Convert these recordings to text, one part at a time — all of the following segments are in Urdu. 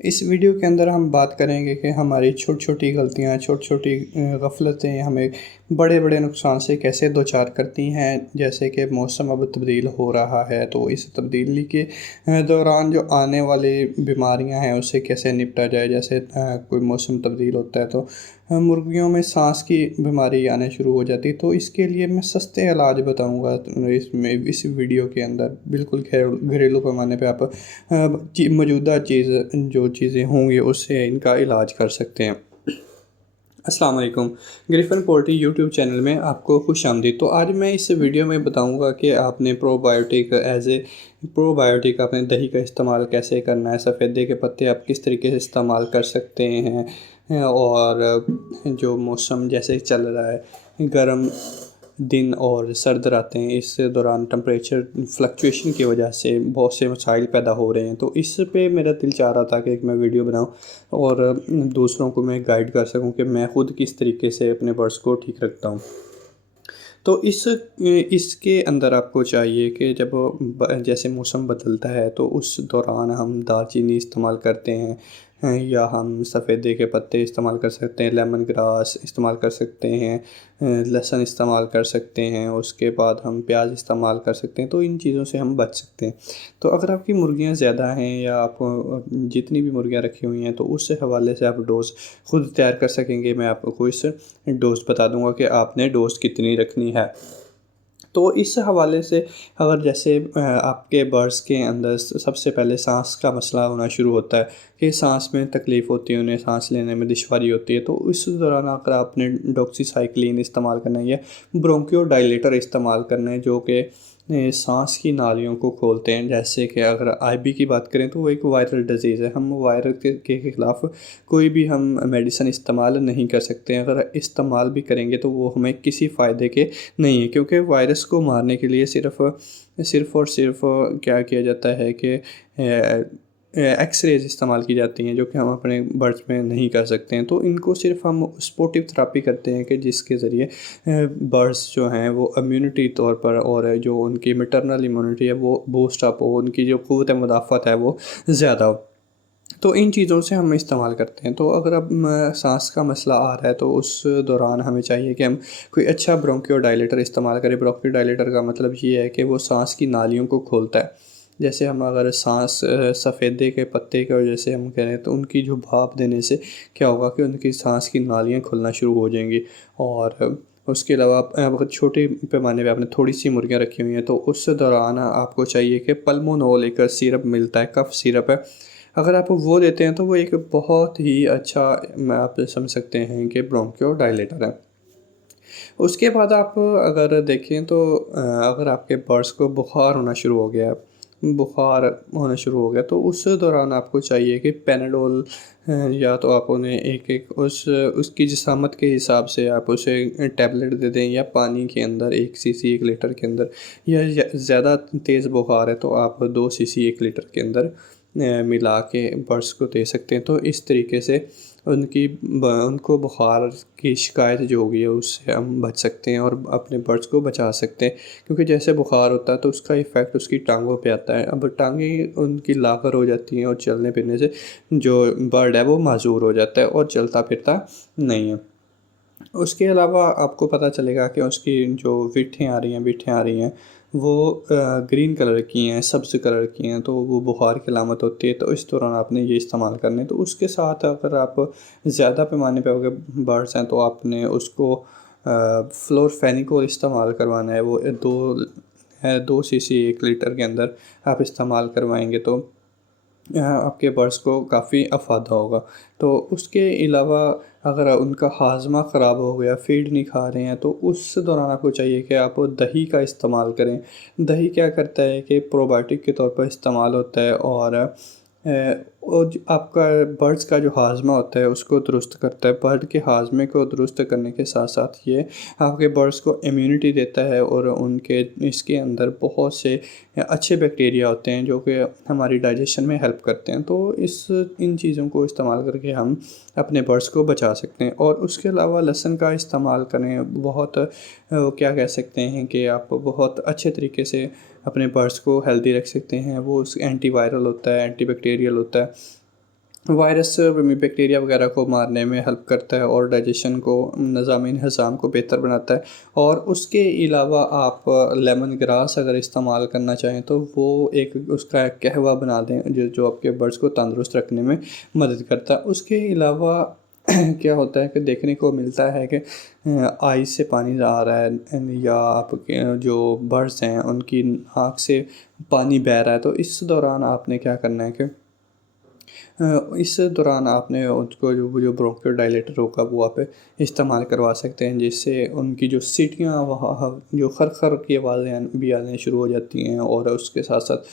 اس ویڈیو کے اندر ہم بات کریں گے کہ ہماری چھوٹی چھوٹی غلطیاں، چھوٹی چھوٹی غفلتیں ہمیں بڑے بڑے نقصان سے کیسے دوچار کرتی ہیں۔ جیسے کہ موسم اب تبدیل ہو رہا ہے، تو اس تبدیلی کے دوران جو آنے والی بیماریاں ہیں اس سے کیسے نپٹا جائے۔ جیسے کوئی موسم تبدیل ہوتا ہے تو مرغیوں میں سانس کی بیماری آنے شروع ہو جاتی ہے، تو اس کے لیے میں سستے علاج بتاؤں گا اس ویڈیو کے اندر۔ بالکل گھریلو پیمانے پہ آپ موجودہ جو چیزیں ہوں گی اس سے ان کا علاج کر سکتے ہیں۔ السلام علیکم، گریفن پولٹری یوٹیوب چینل میں آپ کو خوش آمدید۔ تو آج میں اس ویڈیو میں بتاؤں گا کہ آپ نے پرو بایوٹک آپ نے دہی کا استعمال کیسے کرنا ہے، سفیدے کے پتے آپ کس طریقے سے استعمال کر سکتے ہیں، اور جو موسم جیسے چل رہا ہے، گرم دن اور سرد راتیں، اس دوران ٹمپریچر فلکچویشن کی وجہ سے بہت سے مسائل پیدا ہو رہے ہیں، تو اس پہ میرا دل چاہ رہا تھا کہ ایک میں ویڈیو بناؤں اور دوسروں کو میں گائیڈ کر سکوں کہ میں خود کس طریقے سے اپنے برڈس کو ٹھیک رکھتا ہوں۔ تو اس کے اندر آپ کو چاہیے کہ جب جیسے موسم بدلتا ہے تو اس دوران ہم دال چینی استعمال کرتے ہیں، یا ہم سفیدے کے پتے استعمال کر سکتے ہیں، لیمن گراس استعمال کر سکتے ہیں، لہسن استعمال کر سکتے ہیں، اس کے بعد ہم پیاز استعمال کر سکتے ہیں، تو ان چیزوں سے ہم بچ سکتے ہیں۔ تو اگر آپ کی مرغیاں زیادہ ہیں یا آپ جتنی بھی مرغیاں رکھی ہوئی ہیں تو اس حوالے سے آپ ڈوز خود تیار کر سکیں گے۔ میں آپ کو اس ڈوز بتا دوں گا کہ آپ نے ڈوز کتنی رکھنی ہے۔ تو اس حوالے سے اگر جیسے آپ کے برڈس کے اندر سب سے پہلے سانس کا مسئلہ ہونا شروع ہوتا ہے کہ سانس میں تکلیف ہوتی ہے، انہیں سانس لینے میں دشواری ہوتی ہے، تو اس دوران اگر آپ نے ڈاکسی سائیکلین استعمال کرنا ہے یا برونکیو ڈائلیٹر استعمال کرنا ہے جو کہ سانس کی نالیوں کو کھولتے ہیں۔ جیسے کہ اگر آئی بی کی بات کریں تو وہ ایک وائرل ڈیزیز ہے، ہم وائرل کے خلاف کوئی بھی ہم میڈیسن استعمال نہیں کر سکتے ہیں۔ اگر استعمال بھی کریں گے تو وہ ہمیں کسی فائدے کے نہیں ہے، کیونکہ وائرس کو مارنے کے لیے صرف اور صرف کیا کیا جاتا ہے کہ ایکس ریز استعمال کی جاتی ہیں، جو کہ ہم اپنے برڈس میں نہیں کر سکتے ہیں۔ تو ان کو صرف ہم سپورٹیو تھراپی کرتے ہیں کہ جس کے ذریعے برڈس جو ہیں وہ امیونٹی طور پر اور جو ان کی میٹرنل امیونٹی ہے وہ بوسٹ اپ ہو، ان کی جو قوت مدافعت ہے وہ زیادہ ہو، تو ان چیزوں سے ہم استعمال کرتے ہیں۔ تو اگر اب سانس کا مسئلہ آ رہا ہے تو اس دوران ہمیں چاہیے کہ ہم کوئی اچھا برونکیو ڈائلیٹر استعمال کریں۔ برونکیو ڈائلیٹر کا مطلب یہ ہے کہ وہ سانس کی نالیوں کو کھولتا ہے۔ جیسے ہم اگر سانس سفیدے کے پتے کی وجہ سے ہم کہہ رہے ہیں تو ان کی جو بھاپ دینے سے کیا ہوگا کہ ان کی سانس کی نالیاں کھلنا شروع ہو جائیں گی۔ اور اس کے علاوہ اگر چھوٹے پیمانے پہ آپ نے تھوڑی سی مرغیاں رکھی ہوئی ہیں تو اس دوران آپ کو چاہیے کہ پلمونول ایک سیرپ ملتا ہے، کف سیرپ ہے، اگر آپ وہ دیتے ہیں تو وہ ایک بہت ہی اچھا آپ سمجھ سکتے ہیں کہ برونکیو ڈائلیٹر ہے۔ اس کے بعد آپ اگر دیکھیں تو اگر آپ کے برڈس کو بخار ہونا شروع ہو گیا تو اس دوران آپ کو چاہیے کہ پیناڈول، یا تو آپ انہیں ایک اس کی جسامت کے حساب سے آپ اسے ٹیبلٹ دے دیں، یا پانی کے اندر 1 cc 1 لیٹر کے اندر، یا زیادہ تیز بخار ہے تو آپ 2 cc 1 لیٹر کے اندر ملا کے برڈس کو دے سکتے ہیں۔ تو اس طریقے سے ان کو بخار کی شکایت جو ہوگی ہے اس سے ہم بچ سکتے ہیں اور اپنے برڈس کو بچا سکتے ہیں، کیونکہ جیسے بخار ہوتا ہے تو اس کا ایفیکٹ اس کی ٹانگوں پہ آتا ہے۔ اب ٹانگیں ان کی لاغر ہو جاتی ہیں اور چلنے پھرنے سے جو برڈ ہے وہ معذور ہو جاتا ہے اور چلتا پھرتا نہیں ہے۔ اس کے علاوہ آپ کو پتہ چلے گا کہ اس کی جو وٹھیں آ رہی ہیں وہ گرین کلر کی ہیں، سبز کلر کی ہیں، تو وہ بخار کی علامت ہوتی ہے۔ تو اس دوران آپ نے یہ استعمال کرنے، تو اس کے ساتھ اگر آپ زیادہ پیمانے پہ اگر برڈس ہیں تو آپ نے اس کو فلورفینیکول استعمال کروانا ہے۔ وہ 2 cc 1 لیٹر کے اندر آپ استعمال کروائیں گے تو آپ کے برڈس کو کافی افادہ ہوگا۔ تو اس کے علاوہ اگر ان کا ہاضمہ خراب ہو گیا، فیڈ نہیں کھا رہے ہیں، تو اس دوران آپ کو چاہیے کہ آپ دہی کا استعمال کریں۔ دہی کیا کرتا ہے کہ پروبایوٹک کے طور پر استعمال ہوتا ہے، اور آپ کا برڈس کا جو ہاضمہ ہوتا ہے اس کو درست کرتا ہے۔ برڈ کے ہاضمے کو درست کرنے کے ساتھ ساتھ یہ آپ کے برڈس کو امیونٹی دیتا ہے، اور اس کے اندر بہت سے اچھے بیکٹیریا ہوتے ہیں جو کہ ہماری ڈائجیشن میں ہیلپ کرتے ہیں۔ تو ان چیزوں کو استعمال کر کے ہم اپنے برڈس کو بچا سکتے ہیں۔ اور اس کے علاوہ لہسن کا استعمال کریں، بہت کیا کہہ سکتے ہیں کہ آپ بہت اچھے طریقے سے اپنے برڈس کو ہیلدی رکھ سکتے ہیں۔ وہ اینٹی وائرل ہوتا ہے، اینٹی بیکٹیریل ہوتا ہے، وائرس بیکٹیریا وغیرہ کو مارنے میں ہیلپ کرتا ہے اور ڈائجیشن کو، نظام نظام کو بہتر بناتا ہے۔ اور اس کے علاوہ آپ لیمن گراس اگر استعمال کرنا چاہیں تو وہ ایک اس کا ایک قہوہ بنا دیں جو آپ کے برڈز کو تندرست رکھنے میں مدد کرتا ہے۔ اس کے علاوہ کیا ہوتا ہے کہ دیکھنے کو ملتا ہے کہ آئی سے پانی آ رہا ہے یا آپ کے جو برڈز ہیں ان کی آنکھ سے پانی بہہ رہا ہے، تو اس دوران آپ نے کیا کرنا ہے کہ اس دوران آپ نے اس کو جو برونکیو ڈائلیٹر ہوگا وہ آپ استعمال کروا سکتے ہیں، جس سے ان کی جو سیٹیاں جو خر کی آوازیں بھی آنے شروع ہو جاتی ہیں، اور اس کے ساتھ ساتھ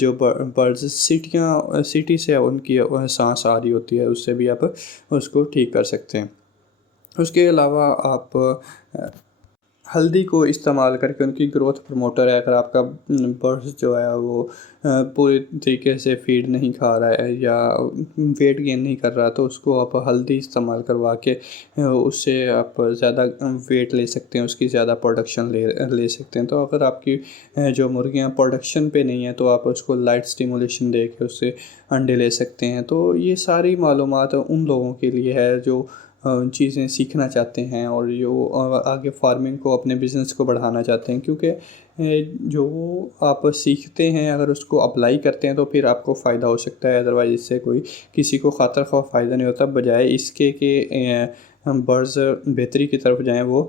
جو برڈز سیٹی سے ان کی سانس آ رہی ہوتی ہے اس سے بھی آپ اس کو ٹھیک کر سکتے ہیں۔ اس کے علاوہ آپ ہلدی کو استعمال کر کے ان کی گروتھ پروموٹر ہے، اگر آپ کا برڈز جو ہے وہ پورے طریقے سے فیڈ نہیں کھا رہا ہے یا ویٹ گین نہیں کر رہا، تو اس کو آپ ہلدی استعمال کروا کے اس سے آپ زیادہ ویٹ لے سکتے ہیں، اس کی زیادہ پروڈکشن لے سکتے ہیں۔ تو اگر آپ کی جو مرغیاں پروڈکشن پہ نہیں ہیں تو آپ اس کو لائٹ سٹیمولیشن دے کے اس سے انڈے لے سکتے ہیں۔ تو یہ ساری معلومات ان لوگوں کے لیے ہے جو چیزیں سیکھنا چاہتے ہیں اور جو آگے فارمنگ کو، اپنے بزنس کو بڑھانا چاہتے ہیں، کیونکہ جو آپ سیکھتے ہیں اگر اس کو اپلائی کرتے ہیں تو پھر آپ کو فائدہ ہو سکتا ہے، ادروائز اس سے کوئی کسی کو خاطر خواہ فائدہ نہیں ہوتا، بجائے اس کے کہ برڈز بہتری کی طرف جائیں، وہ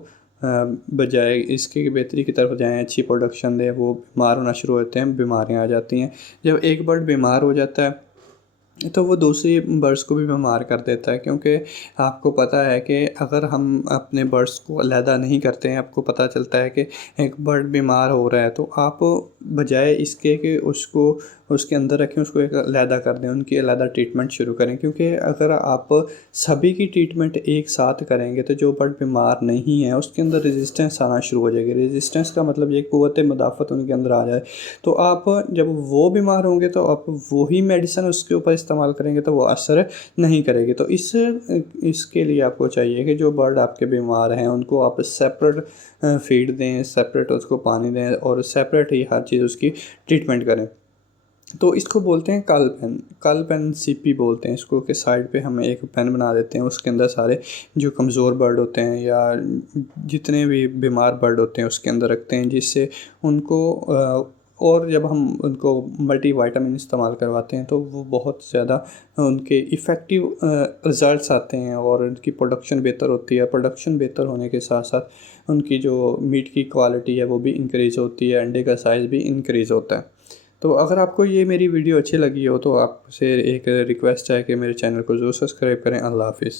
بجائے اس کے بہتری کی طرف جائیں، اچھی پروڈکشن دیں، وہ بیمار ہونا شروع ہوتے ہیں، بیماریاں آ جاتی ہیں۔ جب ایک برڈ بیمار ہو جاتا ہے تو وہ دوسری برڈز کو بھی بیمار کر دیتا ہے، کیونکہ آپ کو پتہ ہے کہ اگر ہم اپنے برڈز کو علیحدہ نہیں کرتے ہیں، آپ کو پتہ چلتا ہے کہ ایک برڈ بیمار ہو رہا ہے، تو آپ بجائے اس کے کہ اس کو اس کے اندر رکھیں، اس کو ایک علیحدہ کر دیں، ان کی علیحدہ ٹریٹمنٹ شروع کریں، کیونکہ اگر آپ سبھی کی ٹریٹمنٹ ایک ساتھ کریں گے تو جو برڈ بیمار نہیں ہے اس کے اندر ریزسٹنس آنا شروع ہو جائے گی۔ ریزسٹنس کا مطلب یہ قوت مدافعت ان کے اندر آ جائے، تو آپ جب وہ بیمار ہوں گے تو آپ وہی میڈیسن اس کے اوپر استعمال کریں گے تو وہ اثر نہیں کرے گی۔ تو اس کے لیے آپ کو چاہیے کہ جو برڈ آپ کے بیمار ہیں ان کو آپ سیپریٹ فیڈ دیں، سیپریٹ اس کو پانی دیں، اور سیپریٹ ہی ہر چیز اس کی ٹریٹمنٹ کریں۔ تو اس کو بولتے ہیں کال پین سی پی بولتے ہیں اس کو، کہ سائڈ پہ ہم ایک پین بنا دیتے ہیں، اس کے اندر سارے جو کمزور برڈ ہوتے ہیں یا جتنے بھی بیمار برڈ ہوتے ہیں اس کے اندر رکھتے ہیں، جس سے ان کو اور جب ہم ان کو ملٹی وائٹامن استعمال کرواتے ہیں تو وہ بہت زیادہ ان کے ایفیکٹیو رزلٹس آتے ہیں اور ان کی پروڈکشن بہتر ہوتی ہے۔ پروڈکشن بہتر ہونے کے ساتھ ساتھ ان کی جو میٹ کی کوالٹی ہے وہ بھی انکریز ہوتی ہے، انڈے کا سائز بھی انکریز ہوتا ہے۔ تو اگر آپ کو یہ میری ویڈیو اچھی لگی ہو تو آپ سے ایک ریکویسٹ ہے کہ میرے چینل کو ضرور سبسکرائب کریں۔ اللہ حافظ۔